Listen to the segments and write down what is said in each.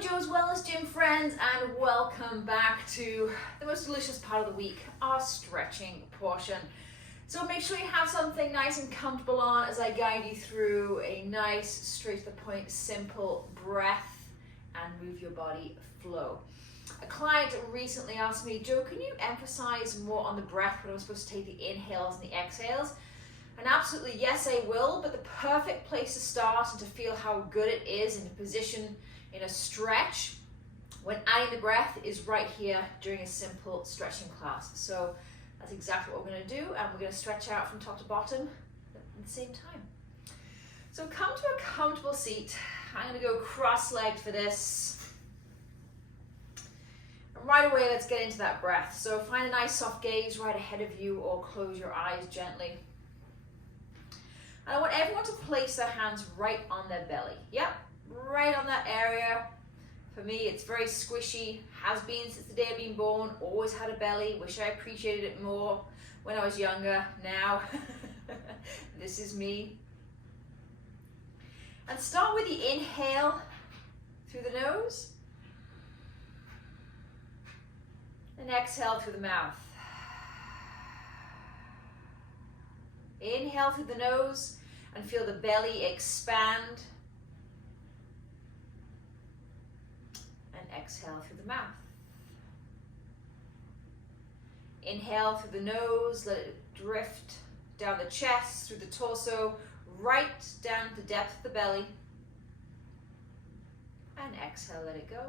Hello Joe's Wellness Gym friends, and welcome back to the most delicious part of the week, our stretching portion. So make sure you have something nice and comfortable on as I guide you through a nice, straight to the point, simple breath and move your body flow. A client recently asked me, Joe, can you emphasize more on the breath when I'm supposed to take the inhales and the exhales? And absolutely yes, I will, but the perfect place to start and to feel how good it is in a position in a stretch when adding the breath is right here during a simple stretching class. So that's exactly what we're going to do, and we're going to stretch out from top to bottom at the same time. So come to a comfortable seat. I'm going to go cross-legged for this. And right away, let's get into that breath. So find a nice soft gaze right ahead of you, or close your eyes gently. And I want everyone to place their hands right on their belly. Yep, right on that area. For me, it's very squishy, has been since the day I've been born, always had a belly, wish I appreciated it more when I was younger. Now, this is me. And start with the inhale through the nose, and exhale through the mouth. Inhale through the nose and feel the belly expand. And exhale through the mouth. Inhale through the nose, let it drift down the chest, through the torso, right down to the depth of the belly. And exhale, let it go.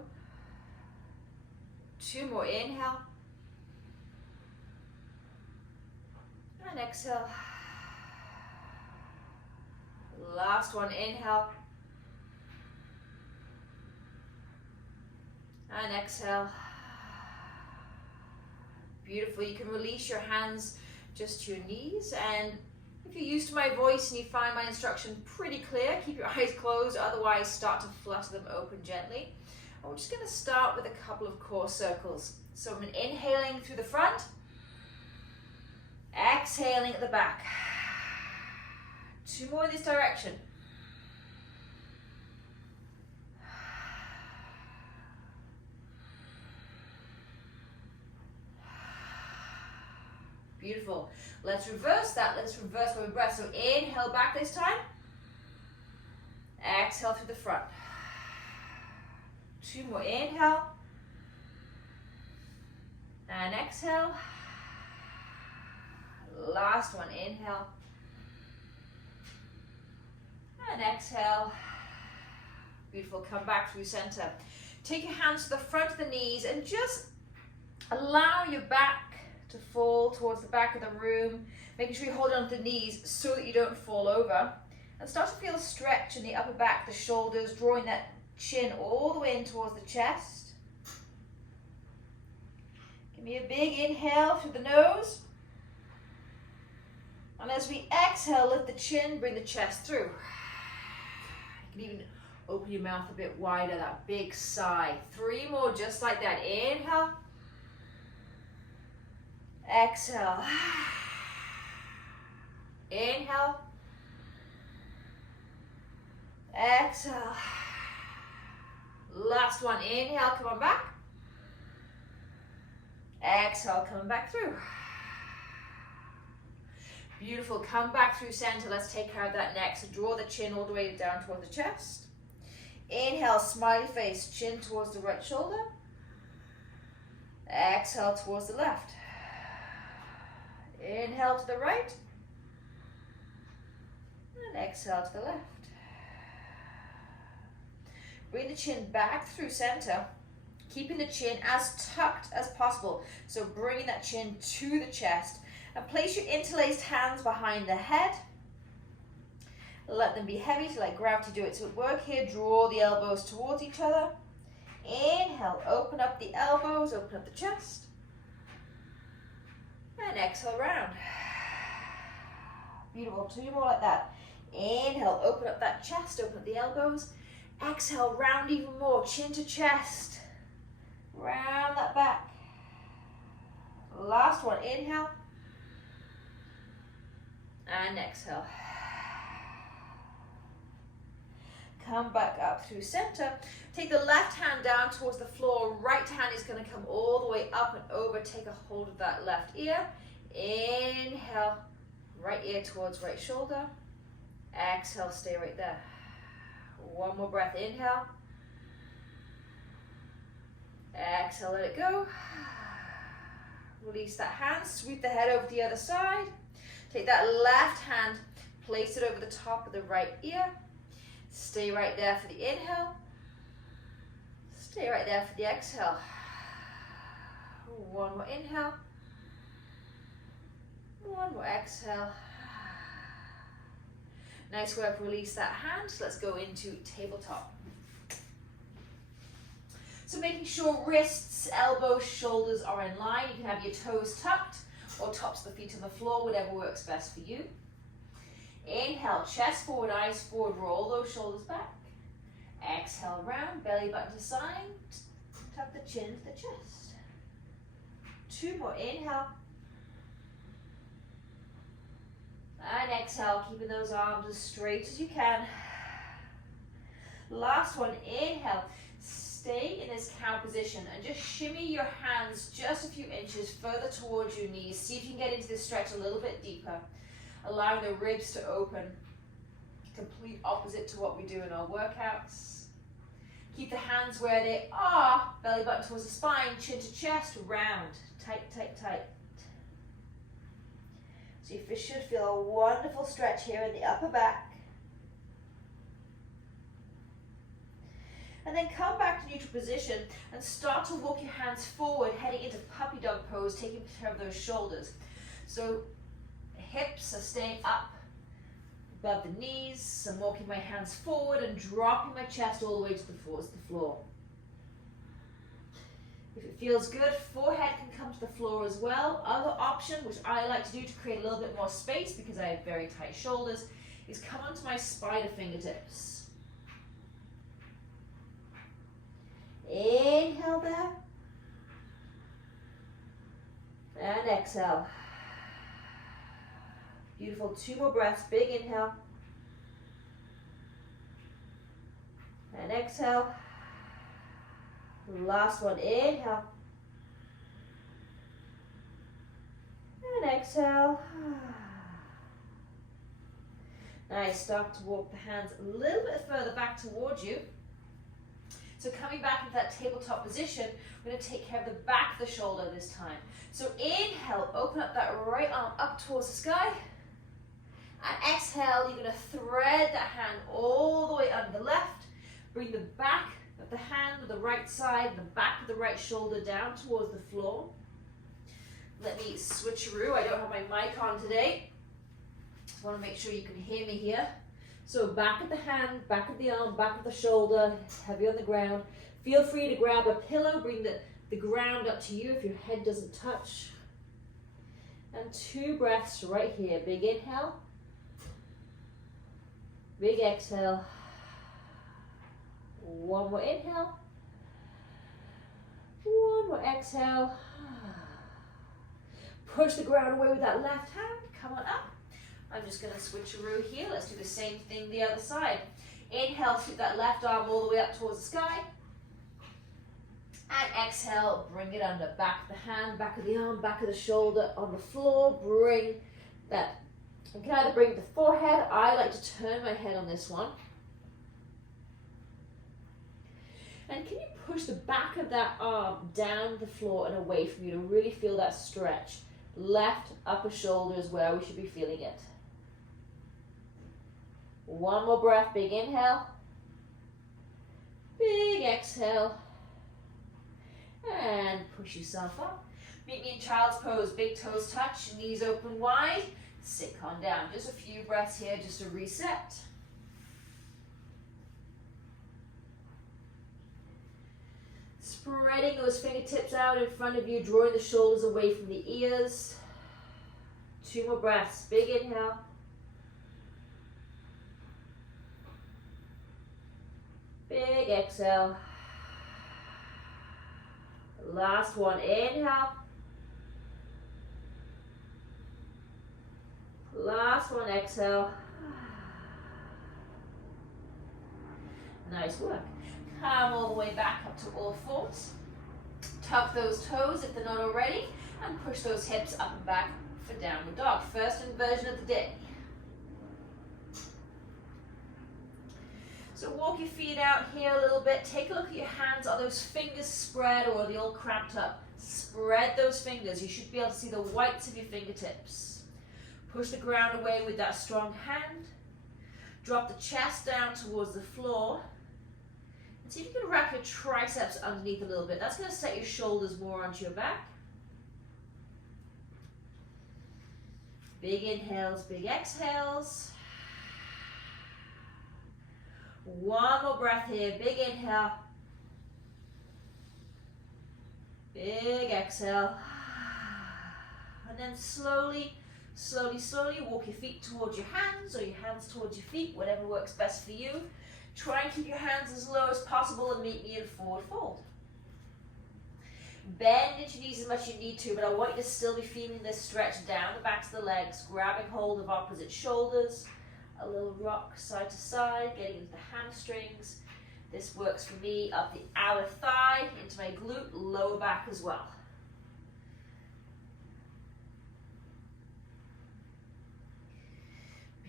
2 more, inhale. And exhale. Last one, inhale. And exhale. Beautiful. You can release your hands just to your knees. And if you're used to my voice and you find my instruction pretty clear, keep your eyes closed. Otherwise, start to flutter them open gently. And we're just going to start with a couple of core circles. So I'm inhaling through the front, exhaling at the back. 2 more in this direction. Beautiful. Let's reverse that. Let's reverse our breath. So inhale back this time. Exhale through the front. 2 more. Inhale. And exhale. Last one. Inhale. And exhale. Beautiful. Come back through center. Take your hands to the front of the knees and just allow your back to fall towards the back of the room, making sure you hold on to the knees so that you don't fall over. And start to feel a stretch in the upper back, the shoulders, drawing that chin all the way in towards the chest. Give me a big inhale through the nose. And as we exhale, lift the chin, bring the chest through. You can even open your mouth a bit wider, that big sigh. 3 more, just like that. Inhale. Exhale. Inhale. Exhale. Last one. Inhale, come on back. Exhale, come back through. Beautiful. Come back through center. Let's take care of that next. So draw the chin all the way down towards the chest. Inhale, smiley face, chin towards the right shoulder. Exhale towards the left. Inhale to the right. And exhale to the left. Bring the chin back through center, keeping the chin as tucked as possible. So bringing that chin to the chest. And place your interlaced hands behind the head. Let them be heavy to let gravity do its work here. Draw the elbows towards each other. Inhale, open up the elbows, open up the chest. And exhale, round. Beautiful. 2 more like that. Inhale, open up that chest, open up the elbows. Exhale, round even more, chin to chest. Round that back. Last one, inhale. And exhale. come back up through center. Take the left hand down towards the floor. Right hand is going to come all the way up and over. Take a hold of that left ear. Inhale, right ear towards right shoulder. Exhale, stay right there. One more breath, inhale. Exhale, let it go. Release that hand, sweep the head over to the other side. Take that left hand, place it over the top of the right ear. Stay right there for the inhale. Stay right there for the exhale. One more inhale. One more exhale. Nice work, release that hand. Let's go into tabletop. So making sure wrists, elbows, shoulders are in line. You can have your toes tucked or tops of the feet on the floor, whatever works best for you. Inhale, chest forward, eyes forward, roll those shoulders back. Exhale, round, belly button to side, tuck the chin to the chest. Two more, inhale. And exhale, keeping those arms as straight as you can. Last one, inhale. Stay in this cow position and just shimmy your hands just a few inches further towards your knees. See if you can get into this stretch a little bit deeper, allowing the ribs to open. Complete opposite to what we do in our workouts. Keep the hands where they are, belly button towards the spine, chin to chest, round, tight, tight, tight. So you should feel a wonderful stretch here in the upper back. And then come back to neutral position and start to walk your hands forward, heading into puppy dog pose, taking care of those shoulders. So hips are staying up above the knees. I'm walking my hands forward and dropping my chest all the way to the floor. If it feels good, forehead can come to the floor as well. Other option, which I like to do to create a little bit more space because I have very tight shoulders, is come onto my spider fingertips. Inhale there. And exhale. Beautiful, two more breaths, big inhale. And exhale. Last one, inhale. And exhale. Nice, start to walk the hands a little bit further back towards you. So coming back into that tabletop position, we're going to take care of the back of the shoulder this time. So inhale, open up that right arm up towards the sky. And exhale, you're going to thread that hand all the way under the left. Bring the back of the hand with the right side, the back of the right shoulder down towards the floor. Let me switcheroo. I don't have my mic on today. Just want to make sure you can hear me here. So back of the hand, back of the arm, back of the shoulder, heavy on the ground. Feel free to grab a pillow, bring the ground up to you if your head doesn't touch. And two breaths right here. Big inhale. Big exhale. One more inhale. One more exhale. Push the ground away with that left hand. Come on up. I'm just going to switcheroo here. Let's do the same thing the other side. Inhale, sweep that left arm all the way up towards the sky. And exhale, bring it under. Back of the hand, back of the arm, back of the shoulder on the floor. Bring that. You can either bring the forehead. I like to turn my head on this one. And can you push the back of that arm down the floor and away from you to really feel that stretch? Left upper shoulder is where we should be feeling it. One more breath, big inhale. Big exhale. And push yourself up. Meet me in child's pose, big toes touch, knees open wide. Sit on down. Just a few breaths here just to reset. Spreading those fingertips out in front of you, drawing the shoulders away from the ears. Two more breaths. Big inhale. Big exhale. Last one. Inhale. Last one. Exhale. Nice work. Come all the way back up to all fours. Tuck those toes if they're not already, and push those hips up and back for downward dog. First inversion of the day. So walk your feet out here a little bit. Take a look at your hands. Are those fingers spread or are they all cramped up? Spread those fingers. You should be able to see the whites of your fingertips. Push the ground away with that strong hand. Drop the chest down towards the floor. And see if you can wrap your triceps underneath a little bit. That's going to set your shoulders more onto your back. Big inhales, big exhales. One more breath here. Big inhale. Big exhale. And then slowly, slowly, slowly walk your feet towards your hands or your hands towards your feet, whatever works best for you. Try and keep your hands as low as possible and meet me in forward fold. Bend into your knees as much as you need to, but I want you to still be feeling this stretch down the backs of the legs, grabbing hold of opposite shoulders. A little rock side to side, getting into the hamstrings. This works for me up the outer thigh, into my glute, lower back as well.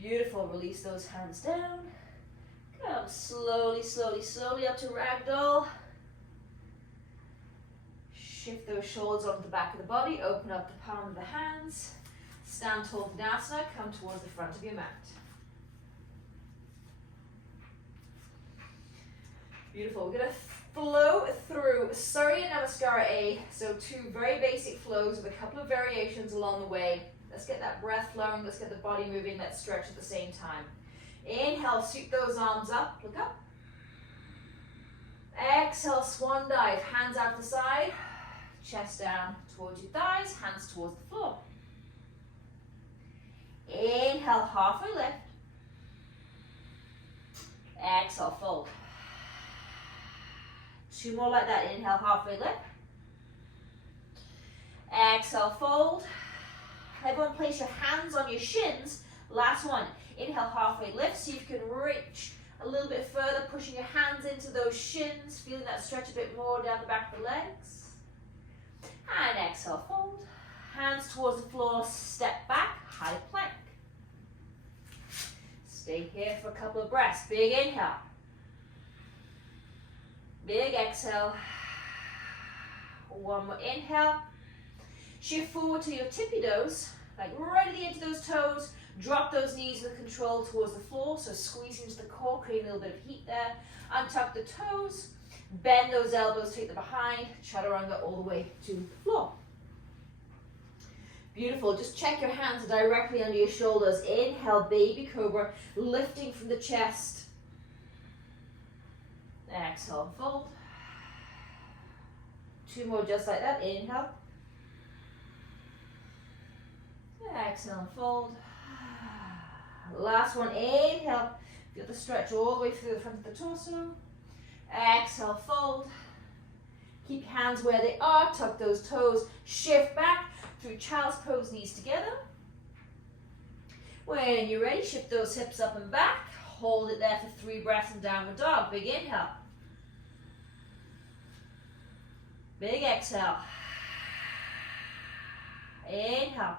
Beautiful, release those hands down. Come slowly, slowly, slowly up to ragdoll. Shift those shoulders onto the back of the body, open up the palm of the hands. Stand tall for Tadasana, come towards the front of your mat. Beautiful. We're going to flow through Surya Namaskara A. So two very basic flows with a couple of variations along the way. Let's get that breath flowing. Let's get the body moving. Let's stretch at the same time. Inhale, sweep those arms up. Look up. Exhale, swan dive. Hands out the side. Chest down towards your thighs. Hands towards the floor. Inhale, halfway lift. Exhale, fold. Two more like that. Inhale, halfway lift. Exhale, fold. Everyone place your hands on your shins. Last one. Inhale, halfway lift. See if you can reach a little bit further, pushing your hands into those shins, feeling that stretch a bit more down the back of the legs. And exhale, fold. Hands towards the floor, step back, high plank. Stay here for a couple of breaths. Big inhale. Big exhale. One more inhale. Shift forward to your tippy toes, like right at the edge of those toes. Drop those knees with control towards the floor, so squeeze into the core, create a little bit of heat there. Untuck the toes, bend those elbows, take them behind, chaturanga all the way to the floor. Beautiful, just check your hands directly under your shoulders. Inhale, baby cobra, lifting from the chest. Exhale, fold. Two more just like that. Inhale. Exhale and fold. Last one. Inhale. Feel the stretch all the way through the front of the torso. Exhale, fold. Keep your hands where they are. Tuck those toes. Shift back through child's pose, knees together. When you're ready, shift those hips up and back. Hold it there for 3 breaths in downward dog. Big inhale. Big exhale. Inhale.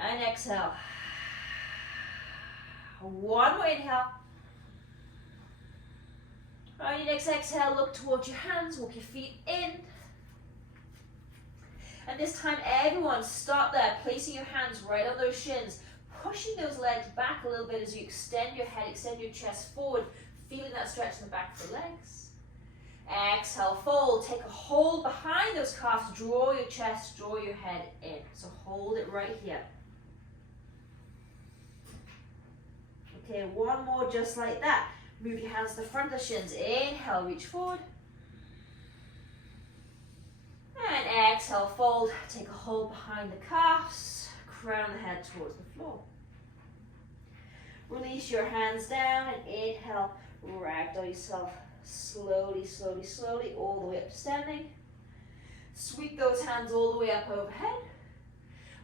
And exhale. One more inhale. On your next exhale, look towards your hands, walk your feet in. And this time, everyone, start there, placing your hands right on those shins, pushing those legs back a little bit as you extend your head, extend your chest forward, feeling that stretch in the back of the legs. Exhale, fold. Take a hold behind those calves, draw your chest, draw your head in. So hold it right here. Okay, one more just like that. Move your hands to the front of the shins. Inhale, reach forward. And exhale, fold. Take a hold behind the calves. Crown the head towards the floor. Release your hands down and inhale. Ragdoll yourself slowly, slowly, slowly, all the way up to standing. Sweep those hands all the way up overhead.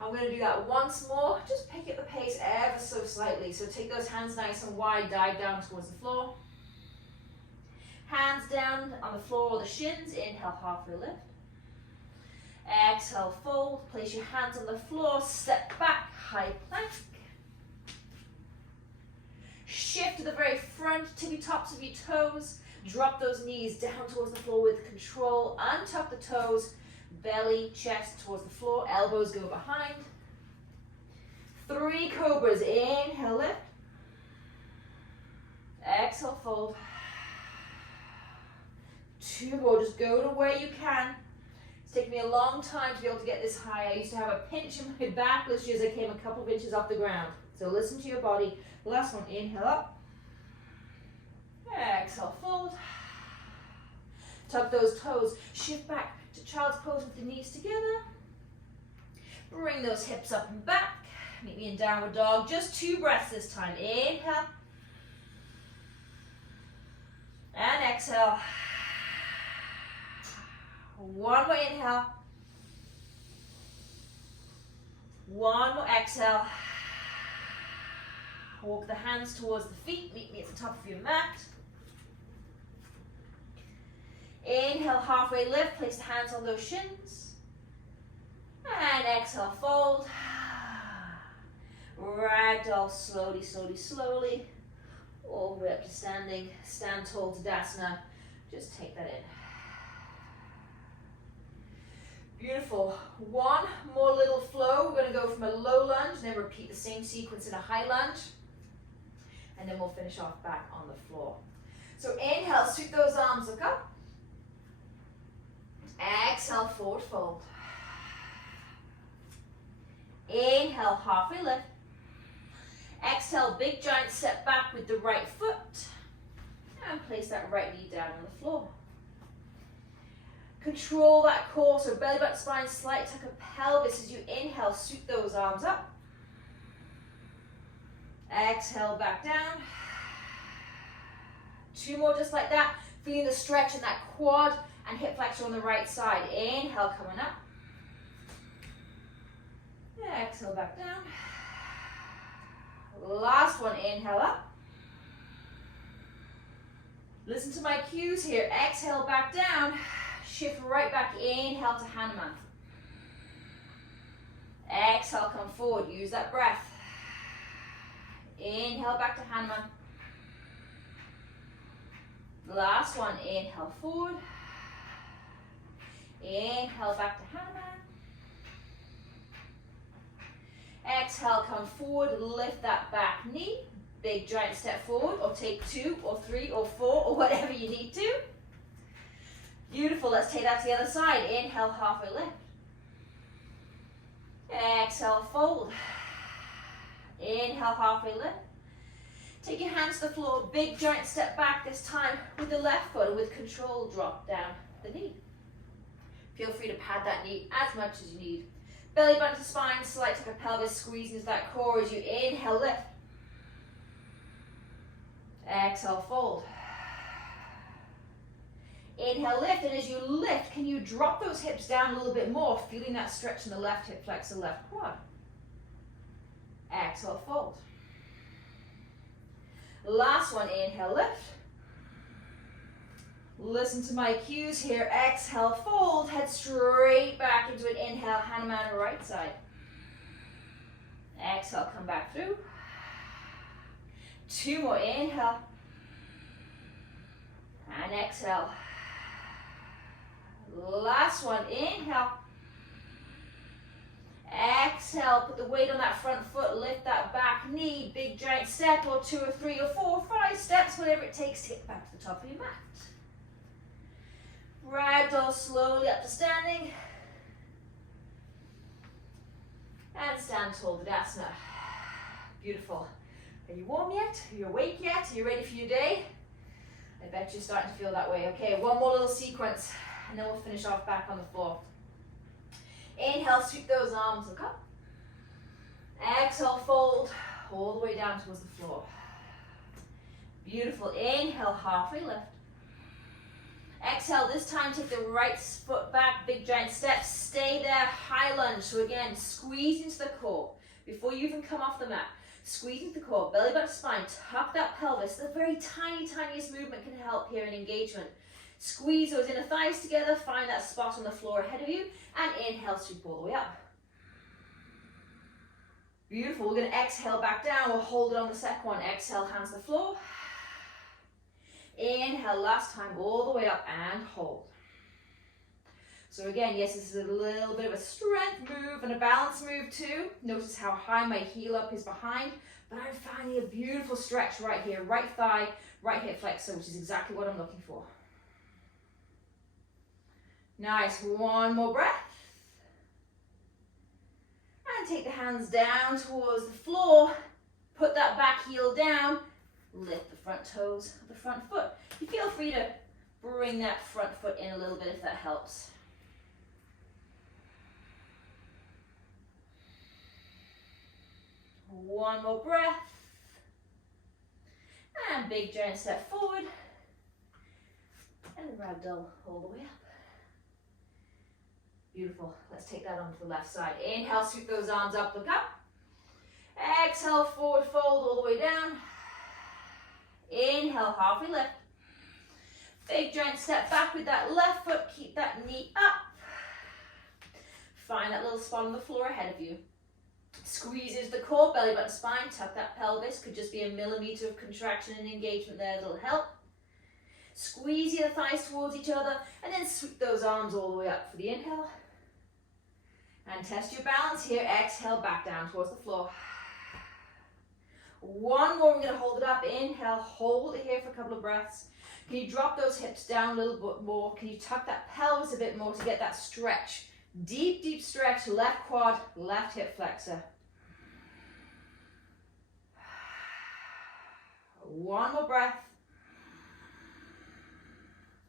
I'm going to do that once more. Just pick up the pace ever so slightly. So take those hands nice and wide, dive down towards the floor. Hands down on the floor or the shins. Inhale, halfway lift. Exhale, fold. Place your hands on the floor. Step back, high plank. Shift to the very front, tippy tops of your toes. Drop those knees down towards the floor with control. Untop the toes. Belly, chest towards the floor. Elbows go behind. 3 cobras. Inhale, lift. Exhale, fold. 2 more. Just go to where you can. It's taken me a long time to be able to get this high. I used to have a pinch in my back literally as I came a couple of inches off the ground. So listen to your body. Last one. Inhale up. Exhale, fold. Tuck those toes. Shift back to child's pose with the knees together. Bring those hips up and back. Meet me in downward dog. Just 2 breaths this time. Inhale. And exhale. 1 more inhale. 1 more exhale. Walk the hands towards the feet. Meet me at the top of your mat. Inhale, halfway lift. Place the hands on those shins. And exhale, fold. Ragdoll, slowly, slowly, slowly. All the way up to standing. Stand tall to Tadasana. Just take that in. Beautiful. 1 more little flow. We're going to go from a low lunge, then repeat the same sequence in a high lunge. And then we'll finish off back on the floor. So inhale, sweep those arms, look up. Exhale, forward fold. Inhale, halfway lift. Exhale, big giant step back with the right foot. And place that right knee down on the floor. Control that core, so belly button, spine, slight tuck of pelvis as you inhale, sweep those arms up. Exhale, back down. 2 more just like that. Feeling the stretch in that quad and hip flexor on the right side. Inhale, coming up. Exhale, back down. Last one, inhale up. Listen to my cues here. Exhale, back down. Shift right back. Inhale to Hanuman. Exhale, come forward. Use that breath. Inhale back to Hanuman. Last one. Inhale forward. Inhale back to Hanuman. Exhale, come forward. Lift that back knee. Big giant step forward, or take 2 or 3 or 4 or whatever you need to. Beautiful. Let's take that to the other side. Inhale, halfway lift. Exhale, fold. Inhale, halfway lift. Take your hands to the floor. Big giant step back this time with the left foot, and with control, drop down the knee. Feel free to pad that knee as much as you need. Belly button to spine, slight tuck of pelvis, squeeze into that core as you inhale, lift. Exhale, fold. Inhale, lift, and as you lift, can you drop those hips down a little bit more, feeling that stretch in the left hip flexor, left quad. Exhale, fold. Last one, inhale, lift. Listen to my cues here. Exhale, fold, head straight back into an inhale, Hanuman right side. Exhale, come back through. 2 more, inhale. And exhale. Last one, inhale. Exhale, put the weight on that front foot, lift that back knee, big giant step, or 2 or 3 or 4 or 5 steps, whatever it takes to get back to the top of your mat. Ragdoll slowly up to standing. And stand tall, Tadasana. Beautiful. Are you warm yet? Are you awake yet? Are you ready for your day? I bet you're starting to feel that way. Okay, 1 more little sequence, and then we'll finish off back on the floor. Inhale, sweep those arms, look up. Exhale, fold, all the way down towards the floor. Beautiful. Inhale, halfway lift. Exhale, this time take the right foot back, big giant step, stay there, high lunge. So again, squeeze into the core before you even come off the mat. Squeeze into the core, belly button spine, tuck that pelvis. The very tiny, tiniest movement can help here in engagement. Squeeze those inner thighs together, find that spot on the floor ahead of you, and inhale, sweep all the way up. Beautiful, we're gonna exhale back down, we'll hold it on the second one. Exhale, hands to the floor. Inhale, last time, all the way up and hold. So again, yes, this is a little bit of a strength move and a balance move too. Notice how high my heel up is behind, but I'm finding a beautiful stretch right here, right thigh, right hip flexor, which is exactly what I'm looking for. Nice, one more breath. And take the hands down towards the floor, put that back heel down, lift the front toes of the front foot. You feel free to bring that front foot in a little bit if that helps. One more breath. And big giant step forward. And ragdoll all the way up. Beautiful. Let's take that onto the left side. Inhale, sweep those arms up, look up. Exhale, forward fold all the way down. Inhale, halfway lift. Big giant step back with that left foot. Keep that knee up. Find that little spot on the floor ahead of you. Squeeze into the core, belly button spine. Tuck that pelvis. Could just be a millimeter of contraction and engagement there that'll help. Squeeze your thighs towards each other and then sweep those arms all the way up for the inhale. And test your balance here. Exhale, back down towards the floor. One more, we're going to hold it up. Inhale, hold it here for a couple of breaths. Can you drop those hips down a little bit more? Can you tuck that pelvis a bit more to get that stretch? Deep, deep stretch, left quad, left hip flexor. One more breath.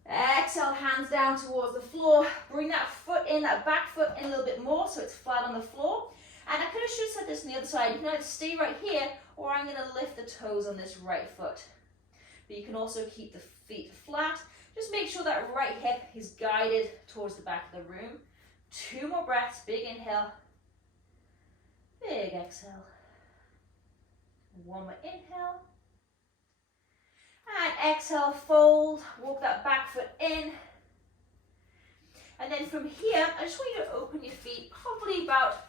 Exhale, hands down towards the floor. Bring that foot in, that back foot in a little bit more so it's flat on the floor. And I could have should said this on the other side. You can either stay right here or I'm going to lift the toes on this right foot. But you can also keep the feet flat. Just make sure that right hip is guided towards the back of the room. Two more breaths, big inhale, big exhale. One more inhale. And exhale, fold, walk that back foot in. And then from here, I just want you to open your feet probably about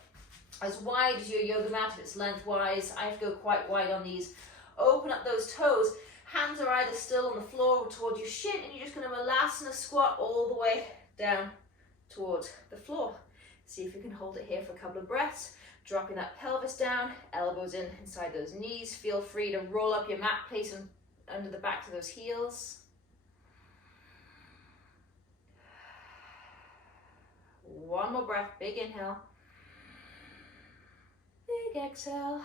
as wide as your yoga mat if it's lengthwise. I have to go quite wide on these. Open up those toes. Hands are either still on the floor or towards your shin, and you're just going to Malasana squat all the way down towards the floor. See if you can hold it here for a couple of breaths. Dropping that pelvis down, elbows in inside those knees. Feel free to roll up your mat, place them under the backs of those heels. One more breath, big inhale. Big exhale.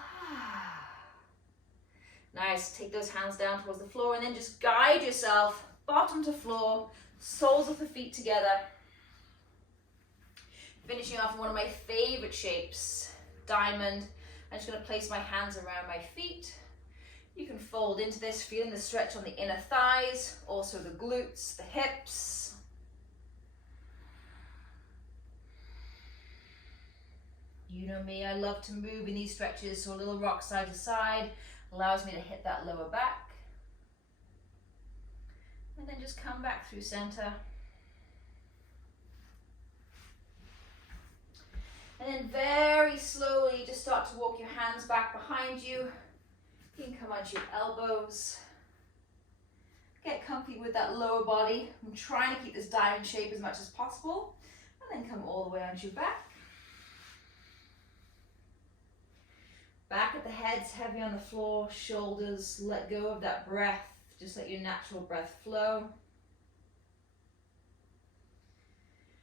Nice, take those hands down towards the floor and then just guide yourself bottom to floor, soles of the feet together. Finishing off in one of my favorite shapes, diamond. I'm just going to place my hands around my feet. You can fold into this, feeling the stretch on the inner thighs, also the glutes, the hips. You know me, I love to move in these stretches, so a little rock side to side allows me to hit that lower back. And then just come back through center. And then very slowly just start to walk your hands back behind you. You can come onto your elbows. Get comfy with that lower body. I'm trying to keep this diamond shape as much as possible. And then come all the way onto your back. Back at the head's heavy on the floor, shoulders, let go of that breath. Just let your natural breath flow.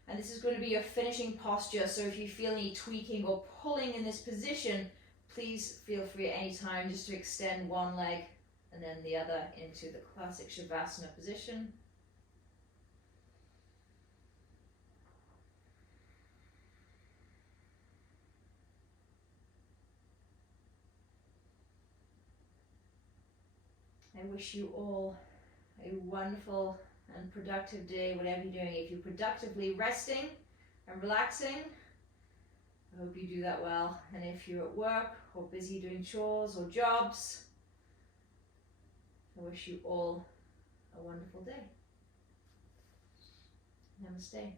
And this is going to be your finishing posture, so if you feel any tweaking or pulling in this position, please feel free at any time just to extend one leg and then the other into the classic Shavasana position. I wish you all a wonderful and productive day, whatever you're doing. If you're productively resting and relaxing, I hope you do that well. And if you're at work or busy doing chores or jobs, I wish you all a wonderful day. Namaste.